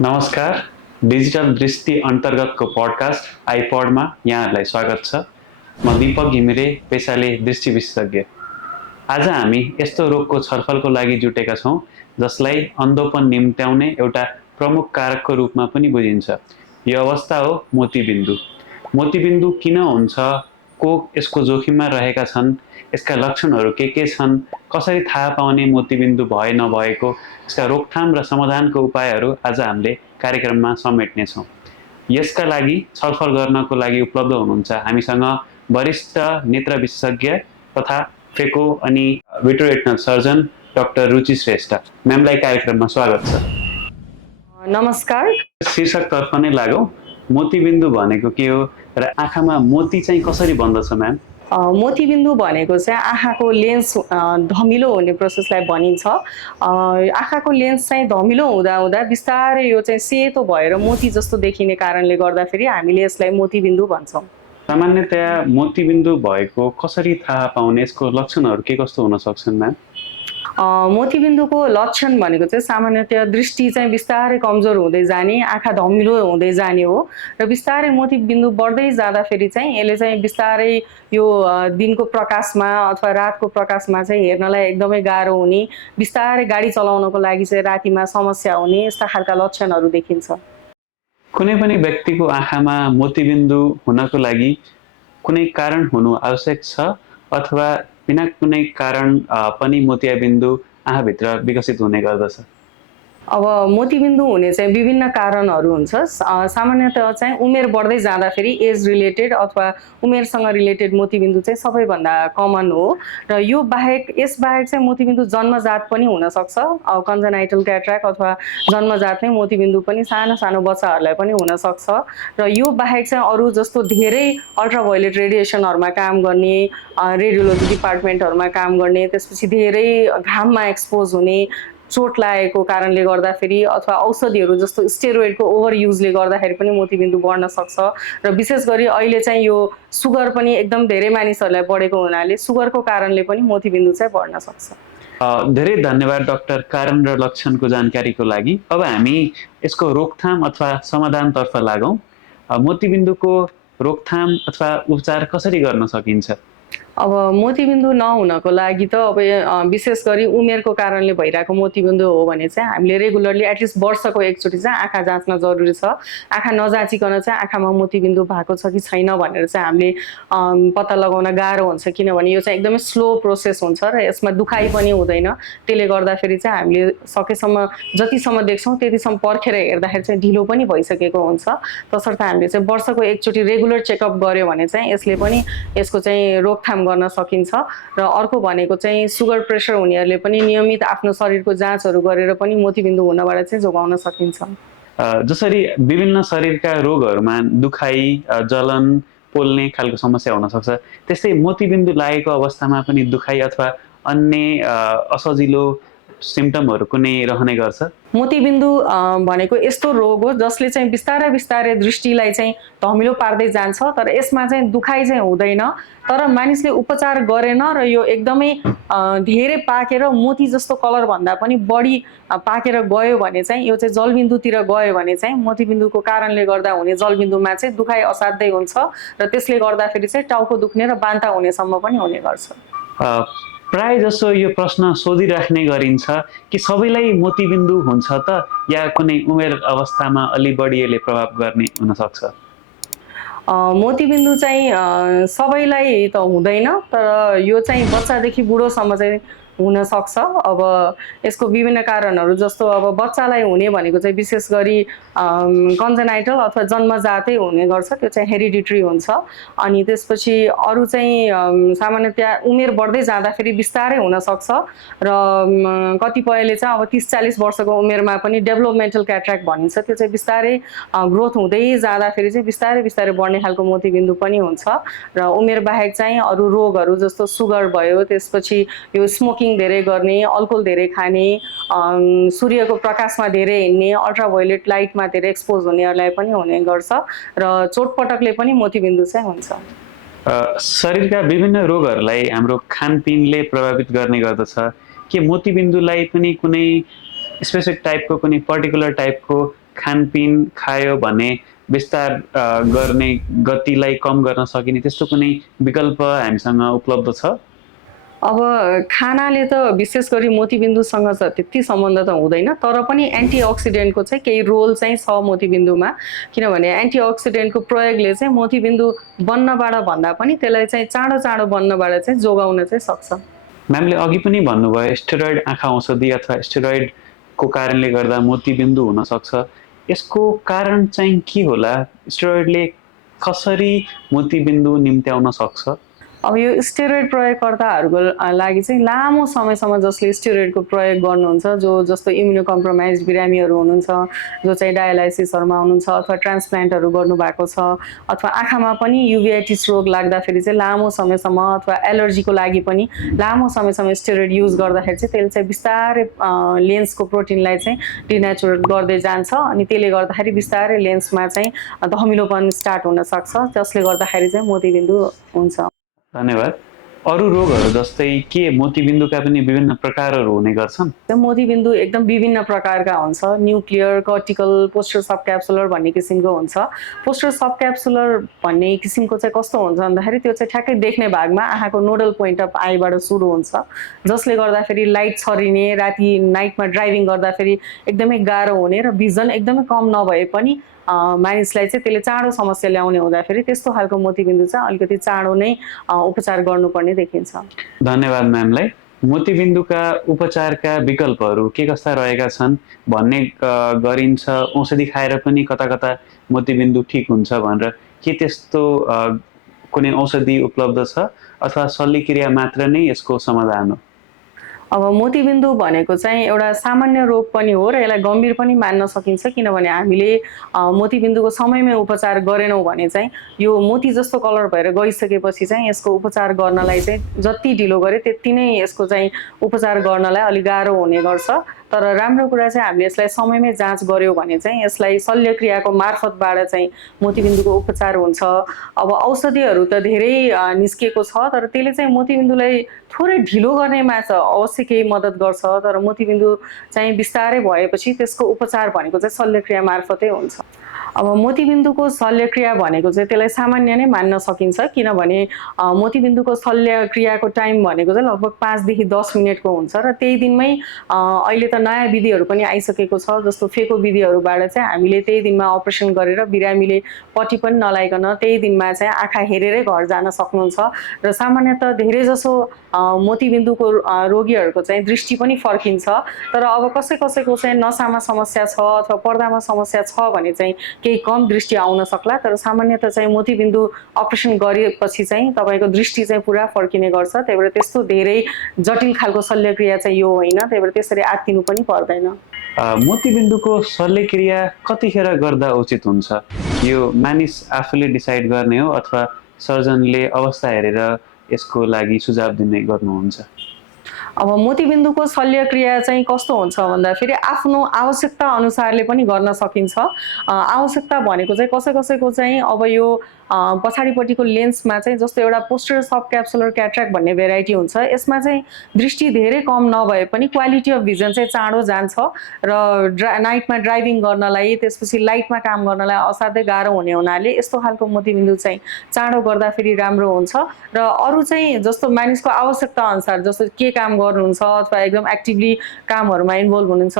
नमस्कार। डिजिटल दृष्टि अन्तर्गतको पडकास्ट आइपडमा यहाँहरूलाई स्वागत छ। म दीपक घिमिरे, पेसाले दृष्टि विशेषज्ञ। आज हामी यस्तो रोगको छलफलको लागि जुटेका छौँ जसलाई अन्धोपन निम्त्याउने एउटा प्रमुख कारकको रूपमा पनि बुझिन्छ। यो अवस्था हो मोतीबिन्दु। मोतीबिन्दु किन हुन्छ, को यसको जोखिममा रहेका छन्, यसका लक्षणहरू के छन्, कसरी थाहा पाउने मोतीबिन्दु भए नभएको, यसका रोकथाम र समाधानको उपायहरू आज हामीले कार्यक्रममा समेट्नेछौँ। यसका लागि छलफल गर्नको लागि उपलब्ध हुनुहुन्छ हामीसँग वरिष्ठ नेत्र विशेषज्ञ तथा फेको अनि भिट्रोरेटिनल सर्जन डाक्टर रुचि श्रेष्ठ। म्यामलाई कार्यक्रममा स्वागत छ। नमस्कार। शीर्षकतर्फ नै लागौँ। मोतीबिन्दु भनेको के हो र आँखामा मोती चाहिँ कसरी बन्दछ म्याम? मोतीबिन्दु भनेको चाहिँ आँखाको लेन्स धमिलो हुने प्रोसेसलाई भनिन्छ। आँखाको लेन्स चाहिँ धमिलो हुँदा हुँदा बिस्तारै यो चाहिँ सेतो भएर मोती जस्तो देखिने कारणले गर्दाखेरि हामीले यसलाई मोतीबिन्दु भन्छौँ। सामान्यतया मोतीबिन्दु भएको कसरी थाहा पाउने, यसको लक्षणहरू के कस्तो हुन सक्छन् म्याम? मोतीबिन्दुको लक्षण भनेको चाहिँ सामान्यतया दृष्टि चाहिँ बिस्तारै कमजोर हुँदै जाने, आँखा धमिलो हुँदै जाने हो र बिस्तारै मोतीबिन्दु बढ्दै जाँदाखेरि चाहिँ यसले चाहिँ बिस्तारै यो दिनको प्रकाशमा अथवा रातको प्रकाशमा चाहिँ हेर्नलाई एकदमै गाह्रो हुने, बिस्तारै गाडी चलाउनको लागि चाहिँ रातिमा समस्या हुने, यस्ता खालका लक्षणहरू देखिन्छ। कुनै पनि व्यक्तिको आँखामा मोतीबिन्दु हुनको लागि कुनै कारण हुनु आवश्यक छ अथवा बिना कुनै कारण पनि मोतियाबिन्दु आँखाभित्र विकसित हुने गर्दछ? अब मोतीबिन्दु हुने चाहिँ विभिन्न कारणहरू हुन्छ। सामान्यतः चाहिँ उमेर बढ्दै जाँदाखेरि एज रिलेटेड अथवा उमेरसँग रिलेटेड मोतीबिन्दु चाहिँ सबैभन्दा कमन हो र यसबाहेक चाहिँ मोतीबिन्दु जन्मजात पनि हुनसक्छ। कन्जनाइटल क्याट्राक्ट अथवा जन्मजात नै मोतीबिन्दु पनि सानो सानो बच्चाहरूलाई पनि हुनसक्छ र यो बाहेक चाहिँ अरू जस्तो धेरै अल्ट्राभायोलेट रेडिएसनहरूमा काम गर्ने, रेडियोलोजी डिपार्टमेन्टहरूमा काम गर्ने, त्यसपछि धेरै घाममा एक्सपोज हुने, चोट लागेको कारणले गर्दाखेरि अथवा औषधिहरू जस्तो स्टेरोइडको ओभर युजले गर्दाखेरि पनि मोतीबिन्दु बढ्न सक्छ र विशेष गरी अहिले चाहिँ यो सुगर पनि एकदम धेरै मानिसहरूलाई बढेको हुनाले सुगरको कारणले पनि मोतीबिन्दु चाहिँ बढ्न सक्छ। धेरै धन्यवाद डाक्टर, कारण र लक्षणको जानकारीको लागि। अब हामी यसको रोकथाम अथवा समाधानतर्फ लागौँ। मोतीबिन्दुको रोकथाम अथवा उपचार कसरी गर्न सकिन्छ? अब मोतीबिन्दु नहुनको लागि त अब विशेष गरी उमेरको कारणले भइरहेको मोतीबिन्दु हो भने चाहिँ हामीले रेगुलरली एटलिस्ट वर्षको एकचोटि चाहिँ आँखा जाँच्न जरुरी छ। आँखा नजाँचिकन चाहिँ आँखामा मोतीबिन्दु भएको छ कि छैन भनेर चाहिँ हामीले पत्ता लगाउन गाह्रो हुन्छ, किनभने यो चाहिँ एकदमै स्लो प्रोसेस हुन्छ र यसमा दुखाइ पनि हुँदैन। त्यसले गर्दाखेरि चाहिँ हामीले सकेसम्म जतिसम्म देख्छौँ त्यतिसम्म पर्खेर हेर्दाखेरि चाहिँ ढिलो पनि भइसकेको हुन्छ। तसर्थ हामीले चाहिँ वर्षको एकचोटि रेगुलर चेकअप गर्यो भने चाहिँ यसको चाहिँ रोकथाम गर्न सकिन्छ। र अर्को भनेको चाहिँ सुगर प्रेसर हुनेहरूले पनि नियमित आफ्नो शरीरको जाँचहरू गरेर पनि मोतीबिन्दु हुनबाट चाहिँ जोगाउन सकिन्छ। जसरी विभिन्न शरीरका रोगहरूमा दुखाइ, जलन, पोल्ने खालको समस्या हुन सक्छ, त्यस्तै मोतीबिन्दु लागेको अवस्थामा पनि दुखाइ अथवा अन्य असजिलो सिम्पटमहरू कुनै रहने गर्छ? मोतीबिन्दु भनेको यस्तो रोग हो जसले चाहिँ बिस्तारै बिस्तारै दृष्टिलाई चाहिँ धमिलो पार्दै जान्छ, तर यसमा चाहिँ दुखाइ चाहिँ हुँदैन। तर मानिसले उपचार गरेन र यो एकदमै धेरै पाकेर मोती जस्तो कलर भन्दा पनि बढी पाकेर गयो भने चाहिँ यो चाहिँ जलबिन्दुतिर गयो भने चाहिँ मोतीबिन्दुको कारणले गर्दा हुने जलबिन्दुमा चाहिँ दुखाइ असाध्यै हुन्छ र त्यसले गर्दाखेरि चाहिँ टाउको दुख्ने र बान्ता हुनेसम्म पनि हुने गर्छ। प्राय जसो यो प्रश्न सोधिराख्ने गरिन्छ कि सबैलाई मोतीबिन्दु हुन्छ त या कुनै उमेर अवस्थामा अलि बढी यसले प्रभाव गर्ने हुन सक्छ? मोतीबिन्दु चाहिँ सबैलाई त हुँदैन, तर यो चाहिँ बच्चादेखि बुढोसम्म चाहिँ हुन सक्छ। अब यसको विभिन्न कारणहरू जस्तो अब बच्चालाई हुने भनेको चाहिँ विशेष गरी कन्जेनाइटल अथवा जन्मजातै हुने गर्छ, त्यो चाहिँ हेरिडिटरी हुन्छ। अनि त्यसपछि अरू चाहिँ सामान्यतया उमेर बढ्दै जाँदाखेरि बिस्तारै हुन सक्छ र कतिपयले चाहिँ अब 30-40 वर्षको उमेरमा पनि डेभलपमेन्टल क्याट्राक्ट भनिन्छ, त्यो चाहिँ बिस्तारै ग्रोथ हुँदै जाँदाखेरि चाहिँ बिस्तारै बिस्तारै बढ्ने खालको मोतीबिन्दु पनि हुन्छ। र उमेर बाहेक चाहिँ अरू रोगहरू जस्तो सुगर भयो, त्यसपछि यो स्मोकिङ धेरै गर्ने, अल्कोहल धेरै खाने, सूर्यको प्रकाशमा धेरै हिँड्ने, अल्ट्राभायोलेट लाइटमा धेरै एक्सपोज हुनेहरूलाई पनि हुने गर्छ र चोटपटकले पनि मोतीबिन्दु चाहिँ हुन्छ। शरीरका विभिन्न रोगहरूलाई हाम्रो खानपिनले प्रभावित गर्ने गर्दछ के मोतीबिन्दुलाई पनि कुनै स्पेसिफिक टाइपको कुनै पर्टिकुलर टाइपको खानपिन खायो भने विस्तार गर्ने गतिलाई कम गर्न सकिने त्यस्तो कुनै विकल्प हामीसँग उपलब्ध छ? अब खानाले त विशेष गरी मोतीबिन्दुसँग त त्यति सम्बन्ध त हुँदैन, तर पनि एन्टिअक्सिडेन्टको चाहिँ केही रोल चाहिँ छ मोतीबिन्दुमा। किनभने एन्टिअक्सिडेन्टको प्रयोगले चाहिँ मोतीबिन्दु बन्नबाट भन्दा पनि त्यसलाई चाहिँ चाँडो चाँडो बन्नबाट चाहिँ जोगाउन चाहिँ सक्छ। म्यामले अघि पनि भन्नुभयो स्टेरोइड आँखा औषधि अथवा स्टेरोइडको कारणले गर्दा मोतीबिन्दु हुन सक्छ। यसको कारण चाहिँ के होला? स्टेरोइडले कसरी मोतीबिन्दु निम्त्याउन सक्छ? अब यो स्टेरोइड प्रयोगकर्ताहरूको लागि चाहिँ लामो समयसम्म जसले स्टेरोइडको प्रयोग गर्नुहुन्छ, जस्तो इम्युनो कम्प्रोमाइज बिरामीहरू हुनुहुन्छ, जो चाहिँ डायलाइसिसहरूमा हुनुहुन्छ अथवा ट्रान्सप्लान्टहरू गर्नुभएको छ, अथवा आँखामा पनि युभिआइटिस रोग लाग्दाखेरि चाहिँ लामो समयसम्म, अथवा एलर्जीको लागि पनि लामो समयसम्म स्टेरोइड युज गर्दाखेरि चाहिँ त्यसले चाहिँ बिस्तारै लेन्सको प्रोटिनलाई चाहिँ डिनेचुरेट गर्दै जान्छ, अनि त्यसले गर्दाखेरि बिस्तारै लेन्समा चाहिँ धमिलोपन स्टार्ट हुन सक्छ, जसले गर्दाखेरि चाहिँ मोतीबिन्दु हुन्छ। धन्यवाद। अरू रोगहरू जस्तै के मोतीबिन्दुका पनि विभिन्न प्रकारहरू हुने गर्छन्? मोतीबिन्दु एकदम विभिन्न प्रकारका हुन्छ। न्युक्लियर, कर्टिकल, पोस्टर सब क्याप्सुलर भन्ने किसिमको हुन्छ। पोस्टर सब क्याप्सुलर भन्ने किसिमको चाहिँ कस्तो हुन्छ भन्दाखेरि त्यो चाहिँ ठ्याक्कै देख्ने भागमा आँखाको नोडल पोइन्ट अफ आईबाट सुरु हुन्छ, जसले गर्दाखेरि लाइट छरिने, राति नाइटमा ड्राइभिङ गर्दाखेरि एकदमै गाह्रो हुने र भिजन एकदमै कम नभए पनि मानिसलाई चाहिँ त्यसले चाँडो समस्या ल्याउने हुँदाखेरि त्यस्तो खालको मोतीबिन्दु चाहिँ अलिकति चाँडो नै उपचार गर्नुपर्ने देखिन्छ। धन्यवाद म्यामलाई। मोतीबिन्दुका उपचारका विकल्पहरू के कस्ता रहेका छन् भन्ने गरिन्छ, औषधि खाएर पनि कता कता मोतीबिन्दु ठिक हुन्छ भनेर, के त्यस्तो कुनै औषधि उपलब्ध छ अथवा शल्यक्रिया मात्र नै यसको समाधान हो? अब मोतीबिन्दु भनेको चाहिँ एउटा सामान्य रोग पनि हो र यसलाई गम्भीर पनि मान्न सकिन्छ, किनभने हामीले मोतीबिन्दुको समयमै उपचार गरेनौँ भने चाहिँ यो मोती जस्तो कलर भएर गइसकेपछि चाहिँ यसको उपचार गर्नलाई चाहिँ जति ढिलो गरे त्यति नै यसको चाहिँ उपचार गर्नलाई अलिक गाह्रो हुने गर्छ। तर राम्रो कुरा चाहिँ हामीले यसलाई समयमै जाँच गर्यो भने चाहिँ यसलाई शल्यक्रियाको मार्फतबाट चाहिँ मोतीबिन्दुको उपचार हुन्छ। अब औषधिहरू त धेरै निस्किएको छ, तर त्यसले चाहिँ मोतीबिन्दुलाई थोरै ढिलो गर्नेमा चाहिँ अवश्य केही मद्दत गर्छ, तर मोतीबिन्दु चाहिँ बिस्तारै भएपछि त्यसको उपचार भनेको चाहिँ शल्यक्रिया मार्फतै हुन्छ। अब मोतीबिन्दुको शल्यक्रिया भनेको चाहिँ त्यसलाई सामान्य नै मान्न सकिन्छ, किनभने मोतीबिन्दुको शल्यक्रियाको टाइम भनेको चाहिँ लगभग 5 देखि 10 मिनटको हुन्छ र त्यही दिनमै अहिले त नयाँ विधिहरू पनि आइसकेको छ, जस्तो फेको विधिहरूबाट चाहिँ हामीले त्यही दिनमा अपरेसन गरेर बिरामीले पट्टी पनि नलाइकन त्यही दिनमा चाहिँ आँखा हेरेरै घर जान सक्नुहुन्छ र सामान्यतः धेरैजसो मोतीबिन्दुको रोगीहरूको चाहिँ दृष्टि पनि फर्किन्छ। तर अब कसैको चाहिँ नसामा समस्या छ अथवा पर्दामा समस्या छ भने चाहिँ केही कम दृष्टि आउन सक्ला, तर सामान्यतः चाहिँ मोतीबिन्दु अपरेसन गरेपछि चाहिँ तपाईँको दृष्टि चाहिँ पुरा फर्किने गर्छ। त्यही भएर त्यस्तो धेरै जटिल खालको शल्यक्रिया चाहिँ यो होइन, त्यही भएर त्यसरी आत्तिनु पनि पर्दैन। मोतीबिन्दुको शल्यक्रिया कतिखेर गर्दा उचित हुन्छ? यो मानिस आफूले डिसाइड गर्ने हो अथवा सर्जनले अवस्था हेरेर यसको लागि सुझाव दिने गर्नुहुन्छ? अब मोतीबिन्दुको शल्यक्रिया चाहिँ कस्तो हुन्छ भन्दाखेरि आफ्नो आवश्यकता अनुसारले पनि गर्न सकिन्छ। आवश्यकता भनेको चाहिँ कसैको चाहिँ अब यो पछाडिपट्टिको लेन्समा चाहिँ जस्तो एउटा पोस्टर सब क्याप्सुलर क्याट्र्याक्ट भन्ने भेराइटी हुन्छ, यसमा चाहिँ दृष्टि धेरै कम नभए पनि क्वालिटी अफ भिजन चाहिँ चाँडो जान्छ र नाइटमा ड्राइभिङ गर्नलाई, त्यसपछि लाइटमा काम गर्नलाई असाध्यै गाह्रो हुने हुनाले यस्तो खालको मोतीबिन्दु चाहिँ चाँडो गर्दाखेरि राम्रो हुन्छ। र अरू चाहिँ जस्तो मानिसको आवश्यकता अनुसार, जस्तो के काम गर्नुहुन्छ अथवा एकदम एक्टिभली कामहरूमा इन्भल्भ हुनुहुन्छ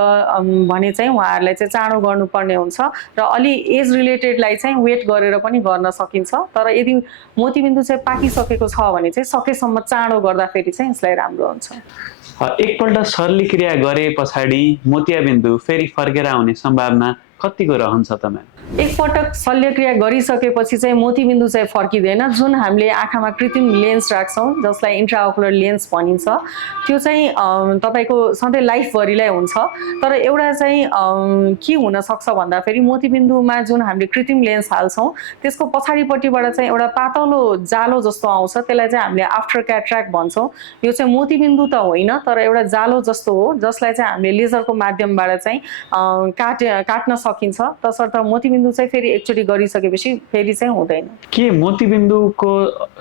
भने चाहिँ उहाँहरूलाई चाहिँ चाँडो गर्नुपर्ने हुन्छ र अलि एज रिलेटेडलाई चाहिँ वेट गरेर पनि गर्न सकिन्छ। तर यदि मोतीबिन्दु चाहिँ पाकिसकेको छ भने चाहिँ सकेसम्म चाँडो गर्दाखेरि चाहिँ यसलाई राम्रो हुन्छ। एकपल्ट शल्यक्रिया गरे पछाडि मोतियाबिन्दु फेरि फर्केर आउने सम्भावना कतिको रहन्छ त म्याम? एकपटक शल्यक्रिया गरिसकेपछि चाहिँ मोतीबिन्दु चाहिँ फर्किँदैन। जुन हामीले आँखामा कृत्रिम लेन्स राख्छौँ, जसलाई इन्ट्राओकुलर लेन्स भनिन्छ, त्यो चाहिँ तपाईँको सधैँ लाइफभरिलाई हुन्छ। तर एउटा चाहिँ के हुनसक्छ भन्दाखेरि मोतीबिन्दुमा जुन हामीले कृत्रिम लेन्स हाल्छौँ त्यसको पछाडिपट्टिबाट चाहिँ एउटा पातलो जालो जस्तो आउँछ, त्यसलाई चाहिँ हामीले आफ्टर क्याट्र्याक्ट भन्छौँ। यो चाहिँ मोतीबिन्दु त होइन, तर एउटा जालो जस्तो हो, जसलाई चाहिँ हामीले लेजरको माध्यमबाट चाहिँ काट्न सकिन्छ। तसर्थ मोतीबिन्दु चाहिँ फेरि एकचोटि गरिसकेपछि फेरि चाहिँ हुँदैन। के मोतीबिन्दुको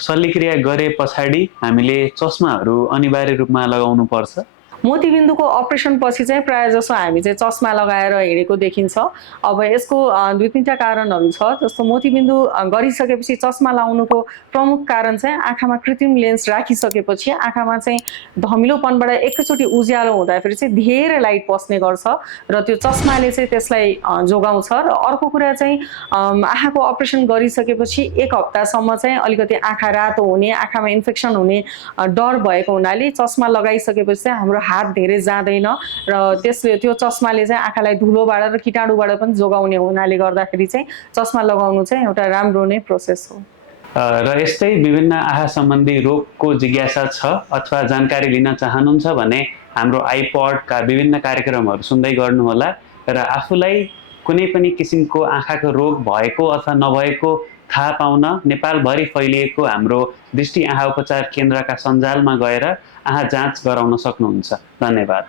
शल्यक्रिया गरे पछाडि हामीले चस्माहरू अनिवार्य रूपमा लगाउनु पर्छ? मोतीबिन्दुको अपरेसन पछि चाहिँ प्रायः जसो हामी चाहिँ चस्मा लगाएर हिँडेको देखिन्छ। अब यसको 2-3टा कारणहरू छ। जस्तो मोतीबिन्दु गरिसकेपछि चस्मा लाउनुको प्रमुख कारण चाहिँ आँखामा कृत्रिम लेन्स राखिसकेपछि आँखामा चाहिँ धमिलोपनबाट एकैचोटि उज्यालो हुँदाखेरि चाहिँ धेरै लाइट पस्ने गर्छ र त्यो चस्माले चाहिँ त्यसलाई जोगाउँछ। र अर्को कुरा चाहिँ आँखाको अपरेसन गरिसकेपछि 1 हप्तासम्म चाहिँ अलिकति आँखा रातो हुने, आँखामा इन्फेक्सन हुने डर भएको हुनाले चस्मा लगाइसकेपछि चाहिँ हाम्रो हात धेरै जाँदैन र त्यसले त्यो चस्माले चाहिँ आँखालाई धुलोबाट र कीटाणुबाट पनि जोगाउने हुनाले गर्दाखेरि चाहिँ चस्मा लगाउनु चाहिँ एउटा राम्रो नै प्रोसेस हो। र यस्तै विभिन्न आँखा सम्बन्धी रोगको जिज्ञासा छ अथवा जानकारी लिन चाहनुहुन्छ भने हाम्रो आइपडका विभिन्न कार्यक्रमहरू सुन्दै गर्नुहोला र आफूलाई कुनै पनि किसिमको आँखाको रोग भएको अथवा नभएको थाहा पाउन नेपालभरि फैलिएको हाम्रो दृष्टि आँखा उपचार केन्द्रका सञ्जालमा गएर आँखा जाँच गराउन सक्नुहुन्छ। धन्यवाद।